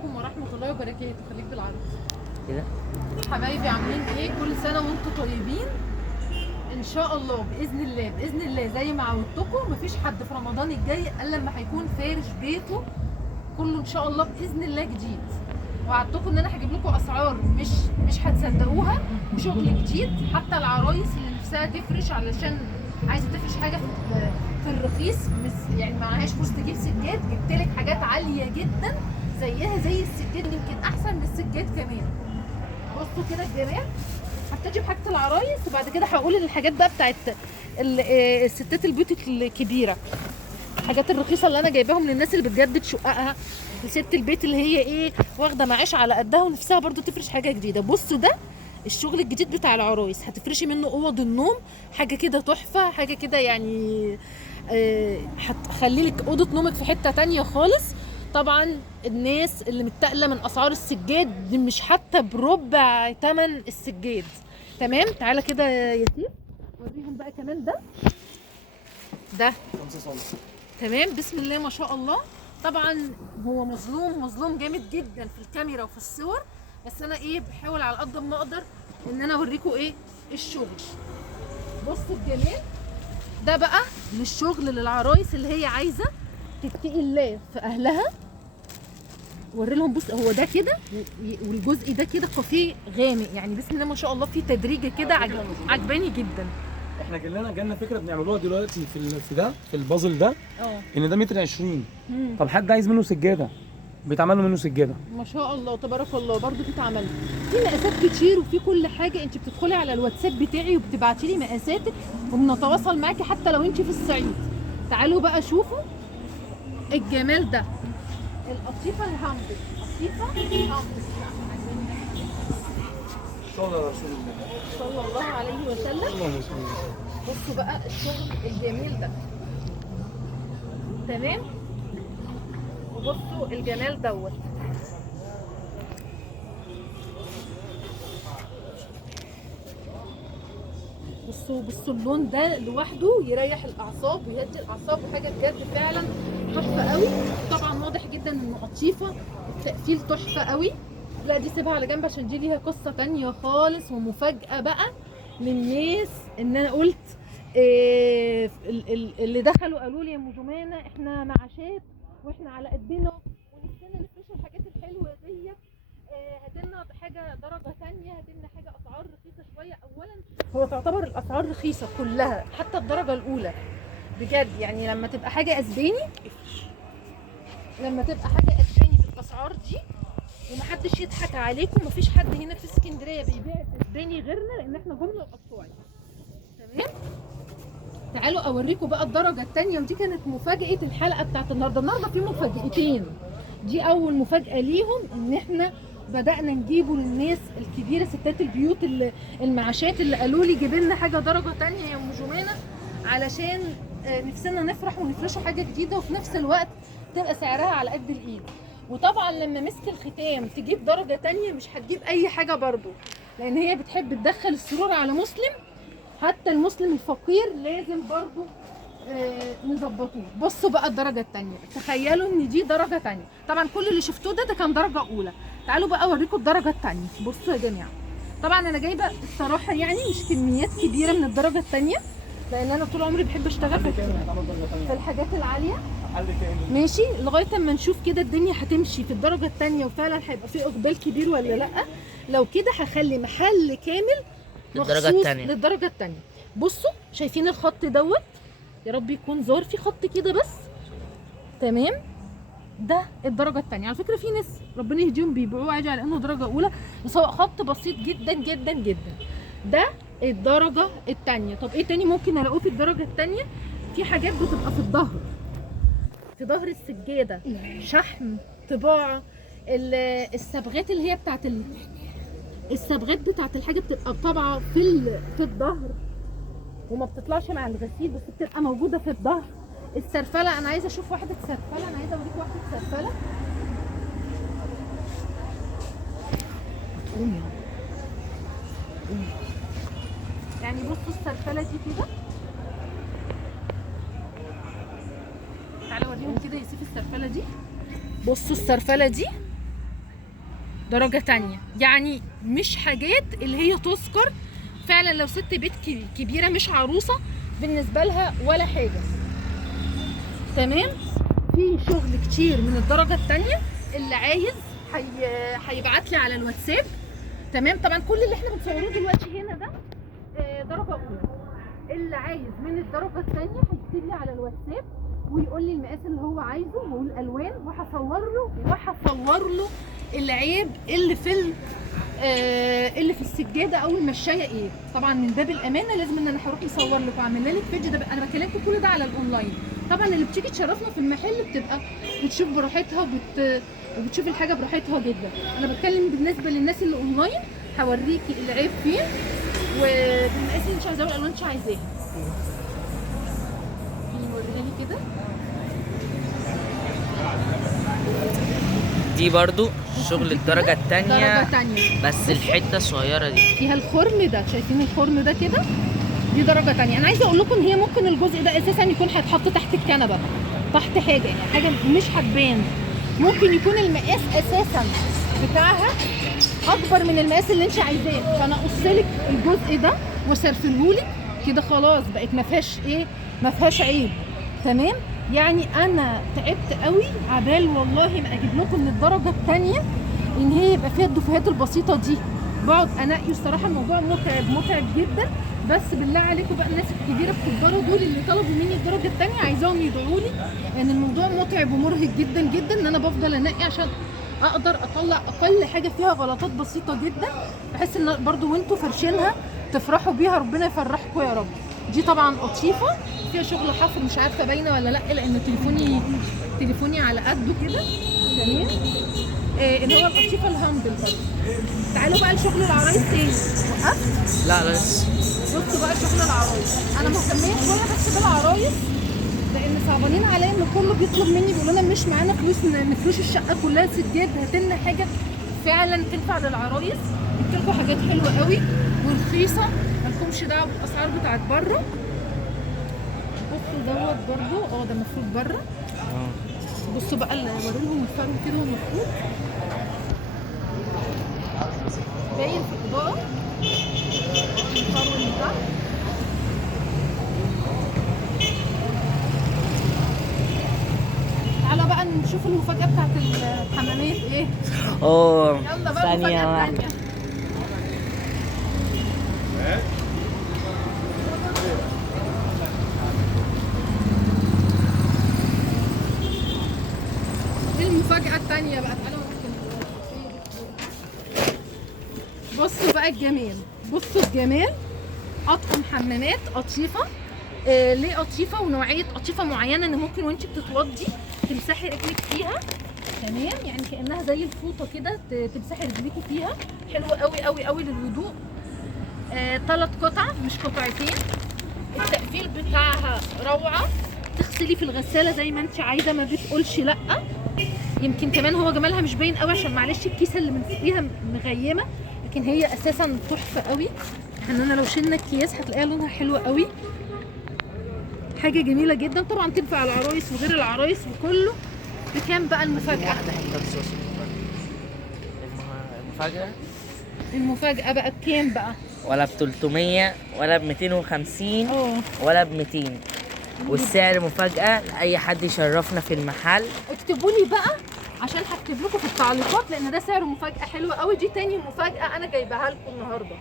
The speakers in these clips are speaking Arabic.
عليكم ورحمة الله وبركاته. خليك بالعرض كده. حبايبي عاملين ايه؟ كل سنة وانتم طيبين ان شاء الله. باذن الله باذن الله زي ما عودتكم مفيش حد في رمضان الجاي الا لما هيكون فارش بيته كله ان شاء الله باذن الله جديد. وعدتكم ان انا هجيب لكم اسعار مش هتصدقوها، شغل جديد. حتى العرايس اللي نفسها تفرش علشان عايزه تفرش حاجه في الرخيص، يعني معهاش فلوس تجيب سجاد، جبت لك حاجات عاليه جدا زيها زي السجاد، يمكن احسن من السجاد كمان. بصوا كده الجمال. هبتدي بحاجه العرايس وبعد كده هقول الحاجات بقى بتاعت الستات البيوت الكبيره، الحاجات الرخيصه اللي انا جايباهم للناس اللي بتجدد شققها، لست البيت اللي هي ايه واخده معاش على قدها ونفسها برضو تفرش حاجه جديده. بصوا ده الشغل الجديد بتاع العرايس، هتفرشي منه اوض النوم، حاجه كده تحفه، حاجه كده يعني هتخلي لك اوضه نومك في حته تانية خالص. طبعا الناس اللي متقله من اسعار السجاد دي مش حتى بربع ثمن السجاد. تمام، تعالى كده يا ياسين اوريهم بقى كمان ده 5 سم. تمام، بسم الله ما شاء الله. طبعا هو مظلوم جامد جدا في الكاميرا وفي الصور، بس انا ايه بحاول على قد ما اقدر ان انا اوريكم ايه الشغل. بصوا الجمال ده بقى للشغل للعرايس اللي هي عايزه تتقي الله في اهلها. وري لهم، بص هو ده كده والجزء ده كده كافيه غامق، يعني بسم الله ما شاء الله في تدريجه كده عجباني جدا. احنا جالنا فكره بنعملوها دلوقتي في البازل ده، ان ده متر 20. طب حد عايز منه سجاده، بيتعمل له منه سجاده ما شاء الله تبارك الله. برضو بتتعمل في مقاسات كتير وفي كل حاجه. انت بتدخلي على الواتساب بتاعي وبتبعتي لي مقاساتك وبنتواصل معاكي حتى لو انت في الصعيد. تعالوا بقى شوفوا الجمال ده، القطيفه الهامبل، قطيفه هامبل صلى الله على رسول الله صلى الله عليه وسلم. اللهم صل وسلم. بصوا بقى الشغل الجميل ده، تمام. وبصوا الجمال دوت، بصوا اللون ده لوحده يريح الاعصاب ويهدي الاعصاب، وحاجه بجد فعلا تحفه قوي. طبعا واضح جدا انه قطيفه، التقفيل تحفه قوي. لا دي سيبها على جنب عشان دي ليها قصه تانية خالص ومفاجاه بقى للناس. ان انا قلت اللي دخلوا قالوا لي يا ام جمانه احنا معاشات واحنا على قدنا ونفسنا نفرش الحاجات الحلوه دي، هاتلنا حاجه درجه ثانيه، هاتلنا حاجه اسعار رخيصه شويه. اولا هو تعتبر الاسعار رخيصه كلها حتى الدرجه الاولى بجد، يعني لما تبقى حاجه اسباني بالاسعار دي ومحدش يضحك عليكم، مفيش حد هنا في اسكندريه بيبيع اسباني غيرنا لان احنا جمله وقطاعي. تمام، تعالوا اوريكم بقى الدرجه الثانيه، ودي كانت مفاجاه الحلقه بتاعت النهارده. النهارده في مفاجاتين، دي اول مفاجاه ليهم ان احنا بدانا نجيبه للناس الكبيره ستات البيوت المعاشات اللي قالوا لي جيب لنا حاجه درجه ثانيه يا ام جمانه علشان نفسنا نفرح ونفرشوا حاجه جديده وفي نفس الوقت تبقى سعرها على قد الايد. وطبعا لما مسك الختام تجيب درجه ثانيه مش هتجيب اي حاجه برضو، لان هي بتحب تدخل السرور على مسلم، حتى المسلم الفقير لازم برضو نظبطوه. بصوا بقى الدرجه الثانيه، تخيلوا ان دي درجه ثانيه. طبعا كل اللي شفتوه ده كان درجه اولى. تعالوا بقى اوريكم الدرجه الثانيه. بصوا يا جماعه، طبعا انا جايبه الصراحه يعني مش كميات كبيره من الدرجه الثانيه، لان انا طول عمري بحب اشتغل في الحاجات العاليه. ماشي لغايه اما نشوف كده الدنيا هتمشي في الدرجه الثانيه وفعلا هيبقى في اقبال كبير ولا لا. لو كده هخلي محل كامل للدرجه الثانيه. بصوا شايفين الخط دوت، يا رب يكون ظاهر في خط كده بس. تمام، ده الدرجه الثانيه. على فكره في ناس ربنا يهديهم بيبيعوه عادي على انه درجه اولى، بس هو خط بسيط جدا جدا جدا. ده الدرجه الثانيه. طب ايه تاني ممكن الاقوه في الدرجه الثانيه؟ في حاجات بتبقى في الظهر، في ظهر السجاده، شحم، طباعه، الصبغات اللي هي بتاعت الصبغات بتاعت الحاجه بتبقى طابعه في الظهر وما بتطلعش مع الغسيل، بس بتبقى موجوده في الظهر. السرفله، انا عايزه اشوف واحده سرفله، انا عايزه اوريك واحده سرفله. يعني بصوا السرفله دي كده، تعالوا اوريهم كده يا سيف السرفله دي. بصوا السرفله دي درجة تانية، يعني مش حاجات اللي هي تذكر فعلا لو ست بيت كبيرة مش عروسة بالنسبة لها ولا حاجة. تمام. في شغل كتير من الدرجة التانية، اللي عايز هيبعت لي على الواتساب. تمام. طبعا كل اللي احنا بنصوروه دلوقتي هنا ده درجة أولى. اللي عايز من الدرجة التانية هيكتب لي على الواتساب ويقول لي المقاس اللي هو عايزه والألوان، وهصور له العيب اللي في السجاده او المشايه ايه. طبعا من باب الامانه لازم ان انا هروح مصور لك واعمل لك فيديو. ده انا بكلمكم كل ده على الاونلاين. طبعا اللي بتيجي تشرفنا في المحل بتبقى بتشوف براحتها وبتشوف الحاجه براحتها جدا. انا بتكلم بالنسبه للناس اللي اونلاين، هوريكي العيب فين وبالمقاس اللي انت عايزاه والالوان اللي انت عايزاها. نوريها لي كده. دي برضو شغل الدرجة التانية، درجة تانية بس الحتة الصغيرة دي فيها الخرم ده. شايفين الخرم ده كده؟ دي درجة تانية. أنا عايزة أقول لكم إن هي ممكن الجزء ده أساسا يكون هيتحط تحت الكنبة، تحت حاجة، يعني حاجة مش هتبان. ممكن يكون المقاس أساسا بتاعها أكبر من المقاس اللي أنت عايزاه، فأنا أقصلك الجزء ده وأسرفلهولك كده، خلاص بقت ما فيهاش عيب. تمام. يعني انا تعبت قوي عبال والله ما اجيب لكم من الدرجه الثانيه ان هي يبقى فيها الدفوهات البسيطه دي. بقعد انقي الصراحه، الموضوع متعب جدا. بس بالله عليكم بقى الناس الكبيره الكبار دول اللي طلبوا مني الدرجه الثانيه، عايزاهم يدعوا لي لان الموضوع متعب ومرهق جدا جدا، ان انا بفضل انقي عشان اقدر اطلع اقل حاجه فيها غلطات بسيطه جدا، بحيث ان برضو وانتوا فرشينها تفرحوا بيها، ربنا يفرحكم يا رب. دي طبعا قطيفه فيها شغل حفر، مش عارفه باينه ولا لا لان تليفوني على قده كده. تمام. اللي هو القطيفه الهامبل برضه. تعالوا بقى لشغل العرايس تاني. وقفت؟ لا لسه. بصوا بقى شغل العرايس. انا مهتميه شويه بس بالعرايس لان صعبانين عليا ان كله بيطلب مني بيقولوا لنا مش معانا فلوس نفرش الشقه كلها سجاد، هات لنا حاجه فعلا تنفع للعرايس. جبت لكم حاجات حلوه قوي ورخيصه، مالكمش دعوه بالاسعار بتاعت بره. بصوا دوت برضو ده المفروض بره. بصوا بقى اللي وري لهم الفرو كده المفروض باين في الاضاءه الفرو اللي تحت. تعالوا بقى نشوف المفاجاه بتاعت الحمامات ايه. يلا بقى ثانية واحدة. المفاجأة التانية بقى. تعالوا بصوا بقى الجمال، بصوا الجمال. اطقم حمامات قطيفة. ليه قطيفة ونوعية قطيفة معينة ان ممكن وانت بتتوضي تمسحي رجلك فيها. تمام. يعني كأنها زي الفوطة كده تمسحي رجليكي فيها. حلوة قوي قوي قوي للوضوء. 3 قطع مش قطعتين. التقفيل بتاعها روعة. تغسلي في الغسالة زي ما انت عايزة، ما بتقولش لأ. يمكن كمان هو جمالها مش باين قوي عشان معلش الكيسه اللي من فوقيها مغيمه، لكن هي اساسا تحفه قوي. يعني انا لو شلنا الكياس هتلاقيها لونها حلو قوي. حاجه جميله جدا. طبعا تنفع العرايس وغير العرايس وكله. بكام بقى المفاجاه؟ المفاجاه بقى بكام بقى؟ ولا ب 300 ولا ب 250 ولا ب 200. والسعر مفاجأة لأي حد يشرفنا في المحل. اكتبوا لي بقى عشان هكتب لكم في التعليقات لان ده سعره مفاجأة حلوة قوي. دي تاني مفاجأة انا جايباها لكم النهارده.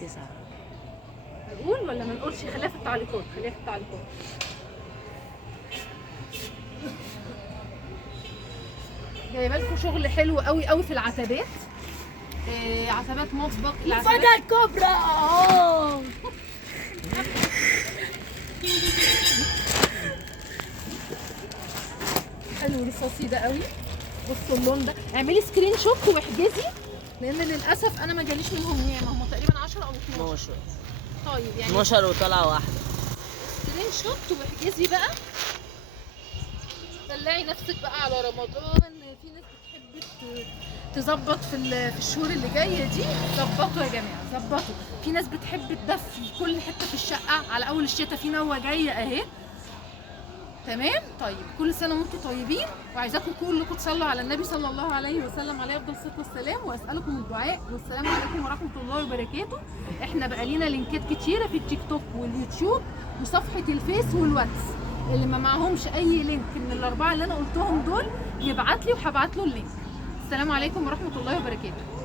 9. نقول ولا ما نقولش؟ خليها في التعليقات، خليها في التعليقات. جايبه لكم شغل حلو قوي قوي في العتبات. عتبات مطبخ. المفاجأة الكبرى. حلو رصاصي ده قوي. بصوا اللون ده. اعملي سكرين شوت واحجزي لان للاسف انا ما جاليش منهم ياما، هم تقريبا 10 او 12. طيب يعني 12 وطلعه واحده. سكرين شوت واحجزي بقى. دلعي نفسك بقى على رمضان. في ناس بتحب تظبط في الشهور اللي جايه دي. ظبطوا يا جماعه، ظبطوا. في ناس بتحب تدفي كل حته في الشقه على اول الشتاء. في نوه جايه اهي تمام. طيب كل سنه وانتم طيبين، وعايزاكم كلكم تصلوا على النبي صلى الله عليه وسلم عليه افضل الصلاه والسلام، واسالكم الدعاء. والسلام عليكم ورحمه الله وبركاته. احنا بقى لينا لينكات كتيره في التيك توك واليوتيوب وصفحه الفيس والواتس، اللي ما معهمش اي لينك من الاربعه اللي انا قلتهم دول يبعت لي وهبعت له اللينك. السلام عليكم ورحمه الله وبركاته.